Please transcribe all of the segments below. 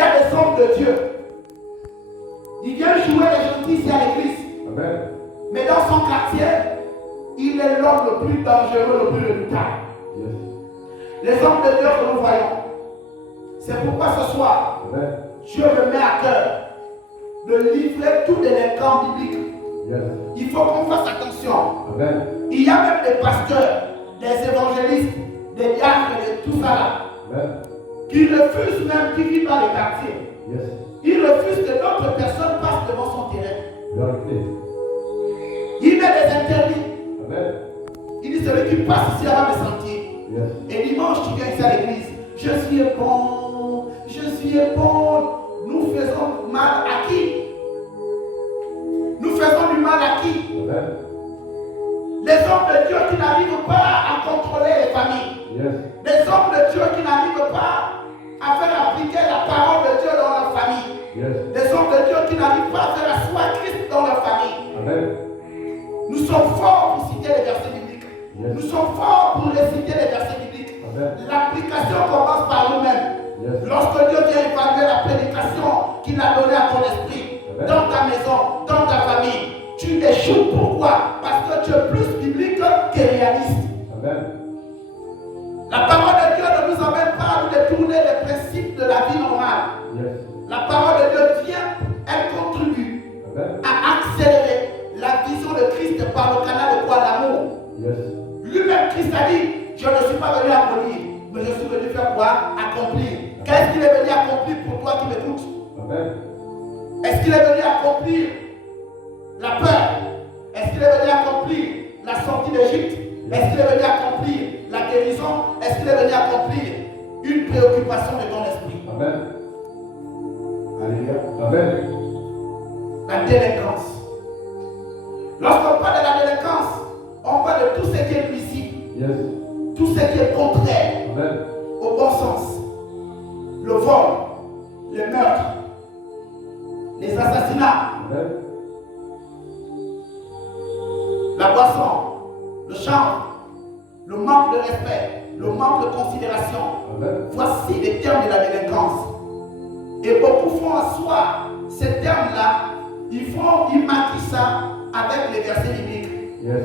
y a des hommes de Dieu. Il vient jouer les gentils ici à l'église. Amen. Mais dans son quartier, il est l'homme le plus dangereux, le plus redoutable. Yes. Les hommes de Dieu que nous voyons. C'est pourquoi ce soir, Amen. Dieu me met à cœur de livrer tout délinquant biblique. Yes. Il faut qu'on fasse attention. Amen. Il y a même des pasteurs, des évangélistes, des diacres et tout ça là, Amen. qui refusent même, qui vivent dans les quartiers. Yes. Ils refusent que d'autres personnes passent devant son terrain. Vérité. Il met des interdits. Amen. Il dit celui qui passe ici va me sentir. Yes. Et dimanche, tu viens ici à l'église. Je suis bon. Je suis bon. Nous faisons mal à qui? Nous faisons du mal à qui? Amen. Les hommes de Dieu qui n'arrivent pas à contrôler les familles. Yes. Les hommes de Dieu qui n'arrivent pas à faire appliquer la parole de Dieu dans leur famille. Yes. Les hommes de Dieu qui n'arrivent pas à faire asseoir Christ dans leur famille. Amen. Nous sommes forts pour citer les versets bibliques. Yes. Nous sommes forts pour réciter les versets bibliques. Amen. L'application commence par nous-mêmes. Yes. Lorsque Dieu vient évaluer la prédication qu'il a donnée à ton esprit, Amen. dans ta maison, dans ta famille, tu échoues. Pourquoi? Parce que tu es plus biblique que réaliste. Amen. La parole de Dieu ne nous emmène pas à nous détourner les principes de la vie normale. Yes. La parole de Dieu vient, elle contribue Amen. à accélérer la vision de Christ par le canal de quoi? L'amour. Yes. Lui-même, Christ a dit, je ne suis pas venu abolir, mais je suis venu faire quoi? Accomplir. Qu'est-ce qu'il est venu accomplir pour toi qui m'écoutes? Amen. Est-ce qu'il est venu accomplir la peur? Est-ce qu'il est venu accomplir la sortie d'Égypte? Est-ce qu'il est venu accomplir la guérison? Est-ce qu'il est venu accomplir une préoccupation de ton esprit? Amen. Alléluia. Amen. La délinquance. Lorsqu'on parle de la délinquance, on parle de tout ce qui est nuisible, Yes. tout ce qui est contraire Amen. au bon sens. Le vol, le meurtre, les assassinats, Amen. la boisson, le chanvre, le manque de respect, le manque de considération. Amen. Voici les termes de la délinquance. Et beaucoup font asseoir ces termes-là, ils maquillent ça avec les versets bibliques. Yes.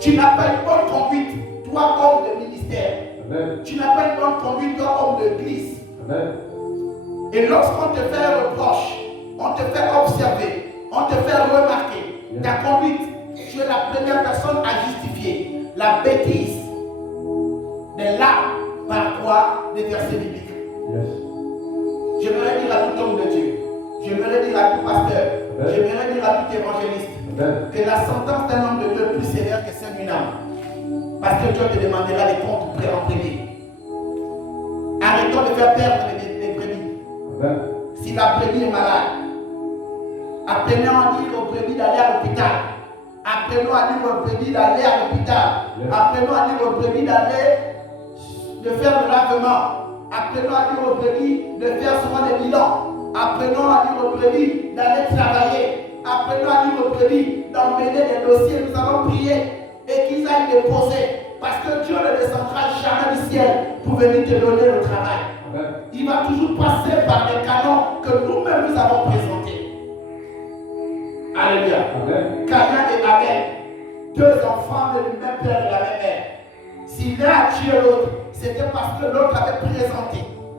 Tu n'as pas une bonne conduite, toi homme de ministère. Amen. Tu n'as pas une bonne conduite, toi homme d'église. Amen. Et lorsqu'on te fait un reproche, on te fait observer, on te fait remarquer ta conduite, tu es la première personne à justifier la bêtise des larmes par quoi des versets bibliques. Yes. J'aimerais dire à tout homme de Dieu, j'aimerais dire à tout pasteur, Amen. j'aimerais dire à tout évangéliste, Amen. que la sentence d'un homme de Dieu est plus sévère que celle d'une âme. Parce que Dieu te demandera les comptes pré-entraînés. Arrêtons de faire perdre les brebis. Amen. Si la brebis est malade, apprenons à dire aux brebis d'aller à l'hôpital. Apprenons à dire aux brebis d'aller à l'hôpital. Yes. Apprenons à dire aux brebis de faire le lavement. Apprenons à dire aux brebis de faire souvent des bilans. Apprenons à dire aux brebis d'aller travailler. Apprenons à dire aux brebis d'emmener des dossiers. Nous allons prier et qu'ils aillent déposer. Parce que Dieu ne descendra jamais du ciel pour venir te donner le travail. Amen. Il va toujours passer par des canons que nous-mêmes nous avons présentés. Alléluia. Amen. Caïn et Abel, deux enfants de même père et la même mère. Si l'un a tué l'autre, c'était parce que l'autre avait présenté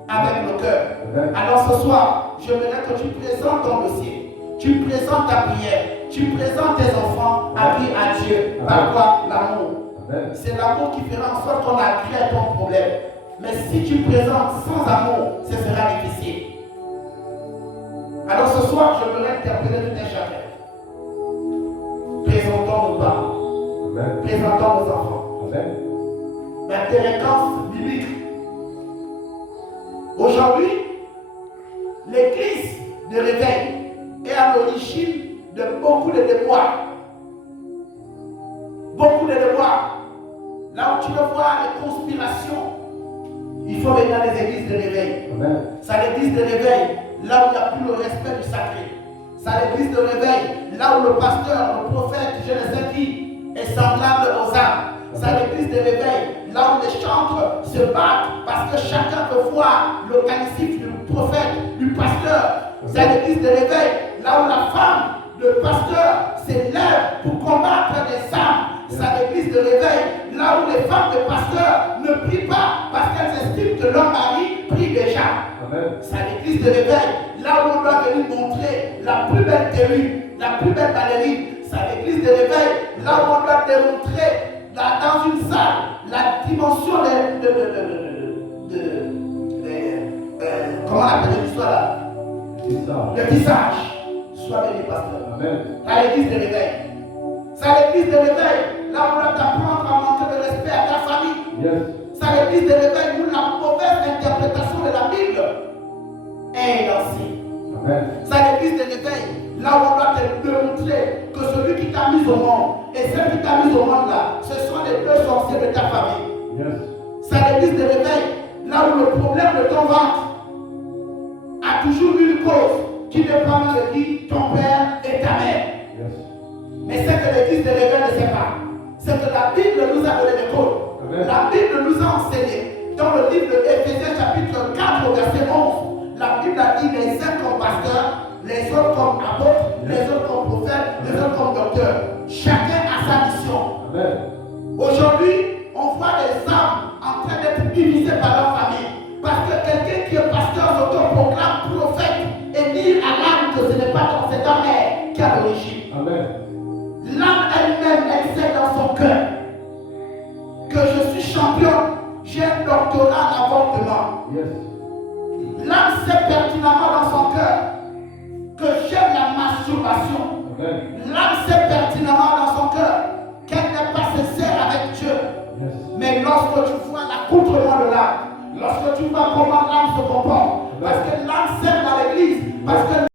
avec le cœur. Amen. Alors ce soir, j'aimerais que tu présentes ton dossier, tu présentes ta prière, tu présentes tes enfants à Dieu. Par quoi? L'amour. Amen. C'est l'amour qui fera en sorte qu'on agrée ton problème. Mais si tu présentes sans amour, ce sera difficile. Alors ce soir, j'aimerais interpeller tout un chacun. Présentons nos parents. Amen. Présentons nos enfants. Amen. La délinquance biblique. Aujourd'hui, l'église de réveil est à l'origine de beaucoup de déboires. Beaucoup de déboires. Là où tu veux voir les conspirations, il faut venir dans les églises de réveil. Amen. C'est à l'église de réveil, là où il n'y a plus le respect du sacré. C'est à l'église de réveil, là où le pasteur, le prophète, je ne sais qui, est semblable aux âmes. C'est à l'église de réveil, là où les chantres se battent parce que chacun veut voir le qualificatif du prophète, du pasteur. C'est l'église de l'éveil, là où la femme de pasteur s'élève pour combattre les âmes. C'est l'église de l'éveil, là où les femmes de pasteur ne prient pas parce qu'elles estiment que leur mari prie déjà. C'est l'église de l'éveil, là où on doit venir montrer la plus belle tenue, la plus belle ballerine. C'est l'église de l'éveil, là où on doit démontrer dans une salle la dimension comment on appelle l'histoire là? Le visage. Sois béni, pasteur. C'est l'église de l'éveil. C'est l'église de l'éveil, là où on doit t'apprendre à manquer de respect à ta famille. C'est l'église de l'éveil où la mauvaise interprétation de la Bible est lancée. C'est l'église de l'éveil, là où on doit te démontrer que celui qui t'a mis au monde et celle qui t'a mis au monde là, ce sont les deux sorciers de ta famille. C'est l'église de l'éveil, là où le problème de ton ventre a toujours une cause qui dépend de qui ton père et ta mère. Mais c'est que l'église de l'éveil ne sait pas. C'est que la Bible nous a donné des codes. La Bible nous a enseigné. Dans le livre de Éphésiens chapitre 4 au verset 11, la Bible a dit les uns comme pasteurs, les autres comme apôtres, les autres comme prophètes, les autres comme docteurs. Chacun a sa mission. Aujourd'hui, on voit les âmes en train d'être divisées par leur famille. Parce que quelqu'un qui est pasteur s'autoproclame prophète et dit à l'âme que ce n'est pas c'est ta mère qui a l'origine. L'âme elle-même, elle sait dans son cœur que je suis champion, j'ai un doctorat en avortement. L'âme sait pertinemment dans son cœur que j'aime la masturbation. L'âme sait pertinemment dans son cœur qu'elle n'est pas sincère avec Dieu. Mais lorsque tu vois l'accoutrement de l'âme, lorsque tu vois comment l'âme se comporte, parce que l'âme